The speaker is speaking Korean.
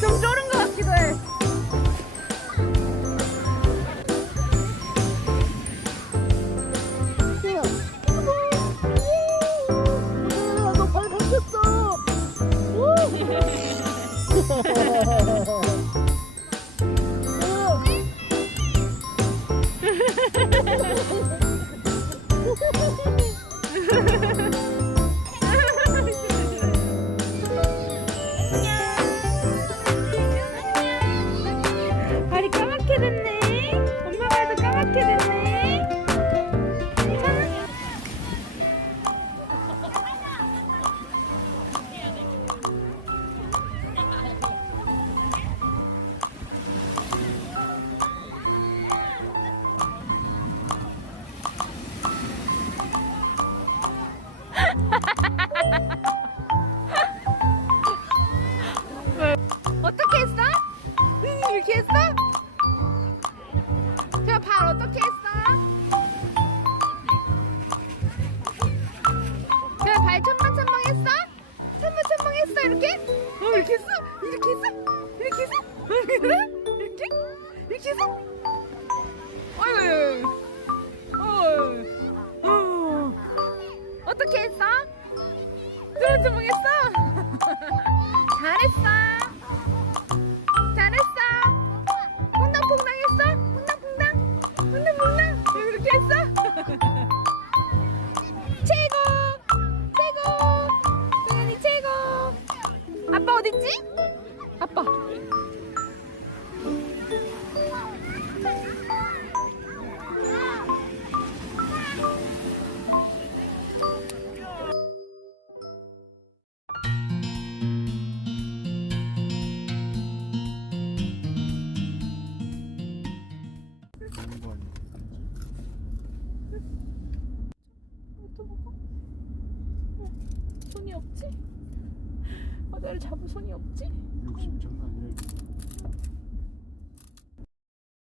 좀 쫄은 것 같기도 해. 너발 바뀌었어. 발이 까맣게 됐네. 엄마 발도 까맣게 됐네. 어떻게 했어? 이렇게 했어? 저 발 어떻게 했어? 저 발 첨벙첨벙 했어? 첨벙첨벙 했어 이렇게? 이렇게 했어? 이렇게 했어? 이렇게 했어? 이렇게? 이렇게 했어? 어휴 어떻게 했어? 첨벙첨벙 했어? 잘했어. 잘했어. 퐁당퐁당 했어? 퐁당퐁당? 퐁당퐁당? 이렇게 했어? 최고! 최고! 도현이 최고! 아빠 어딨지? 아빠. 또 먹어? 손이 없지? 어디를 잡을 손이 없지? 욕심 장난 아니야.